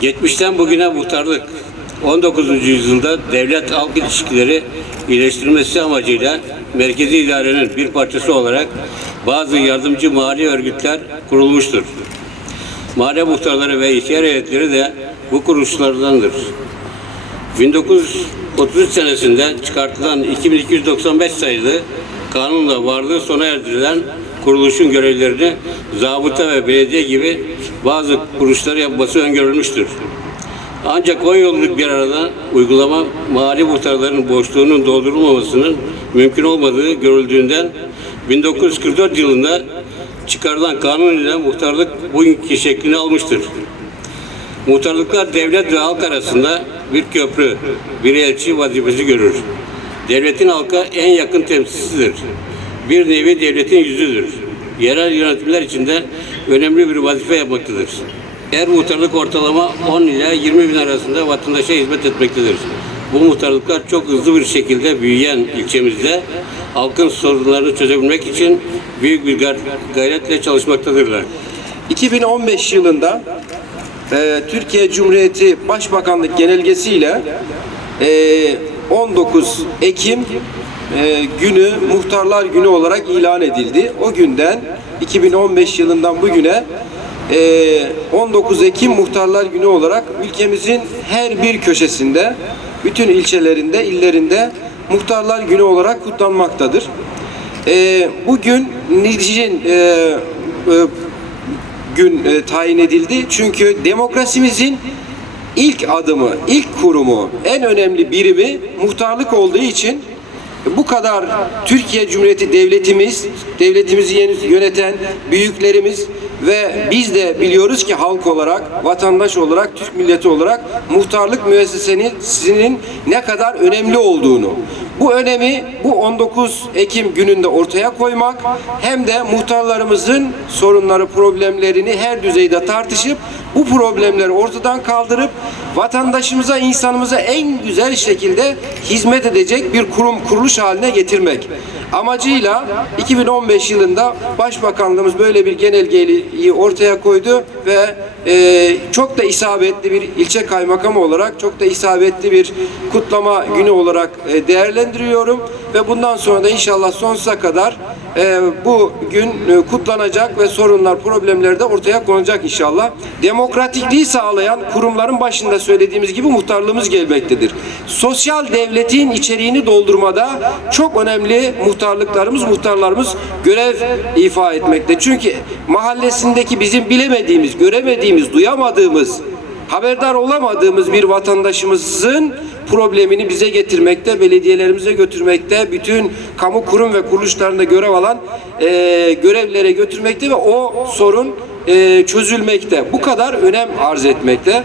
Geçmişten bugüne muhtarlık 19. yüzyılda devlet halk ilişkileri iyileştirilmesi amacıyla merkezi idarenin bir parçası olarak bazı yardımcı mali örgütler kurulmuştur. Mahalle muhtarları ve ihtiyar heyetleri de bu kuruluşlardandır. 1933 senesinde çıkartılan 2295 sayılı kanunla varlığı sona erdirilen kuruluşun görevlerini zabıta ve belediye gibi bazı kuruluşları yapması öngörülmüştür. Ancak 10 yıllık bir arada uygulama mali muhtarların boşluğunun doldurulmamasının mümkün olmadığı görüldüğünden 1944 yılında çıkarılan kanun ile muhtarlık bugünkü şeklini almıştır. Muhtarlıklar devlet ve halk arasında bir köprü, bir elçi vazifesi görür. Devletin halka en yakın temsilcisidir. Bir nevi devletin yüzüdür. Yerel yönetimler içinde önemli bir vazife yapmaktadır. Her muhtarlık ortalama 10 ila 20 bin arasında vatandaşa hizmet etmektedir. Bu muhtarlıklar çok hızlı bir şekilde büyüyen ilçemizde halkın sorunlarını çözebilmek için büyük bir gay- gayretle çalışmaktadırlar. 2015 yılında e, Türkiye Cumhuriyeti Başbakanlık Genelgesiyle e, 19 Ekim e, günü Muhtarlar Günü olarak ilan edildi. O günden 2015 yılından bugüne e, 19 Ekim Muhtarlar Günü olarak ülkemizin her bir köşesinde, bütün ilçelerinde, illerinde Muhtarlar Günü olarak kutlanmaktadır. E, bugün niçin e, e, gün e, tayin edildi. Çünkü demokrasimizin ilk adımı, ilk kurumu, en önemli birimi muhtarlık olduğu için bu kadar Türkiye Cumhuriyeti devletimiz, devletimizi yöneten büyüklerimiz ve biz de biliyoruz ki halk olarak, vatandaş olarak, Türk milleti olarak muhtarlık müessesesinin ne kadar önemli olduğunu, bu önemi bu 19 Ekim gününde ortaya koymak hem de muhtarlarımızın sorunları, problemlerini her düzeyde tartışıp bu problemleri ortadan kaldırıp vatandaşımıza, insanımıza en güzel şekilde hizmet edecek bir kurum, kuruluş haline getirmek amacıyla 2015 yılında Başbakanlığımız böyle bir genelgeyi ortaya koydu ve e, çok da isabetli bir ilçe kaymakamı olarak çok da isabetli bir kutlama günü olarak e, değerlendiriyorum ve bundan sonra da inşallah sonsuza kadar e, bu gün e, kutlanacak ve sorunlar, problemler de ortaya konacak inşallah. Demokratikliği sağlayan kurumların başında söylediğimiz gibi muhtarlığımız gelmektedir. Sosyal devletin içeriğini doldurmada çok önemli muhtarlıklarımız, muhtarlarımız görev ifa etmekte. Çünkü mahallesindeki bizim bilemediğimiz, göremediğimiz, duyamadığımız, haberdar olamadığımız bir vatandaşımızın problemini bize getirmekte, belediyelerimize götürmekte, bütün kamu kurum ve kuruluşlarında görev alan e, görevlere götürmekte ve o sorun e, çözülmekte. Bu kadar önem arz etmekte.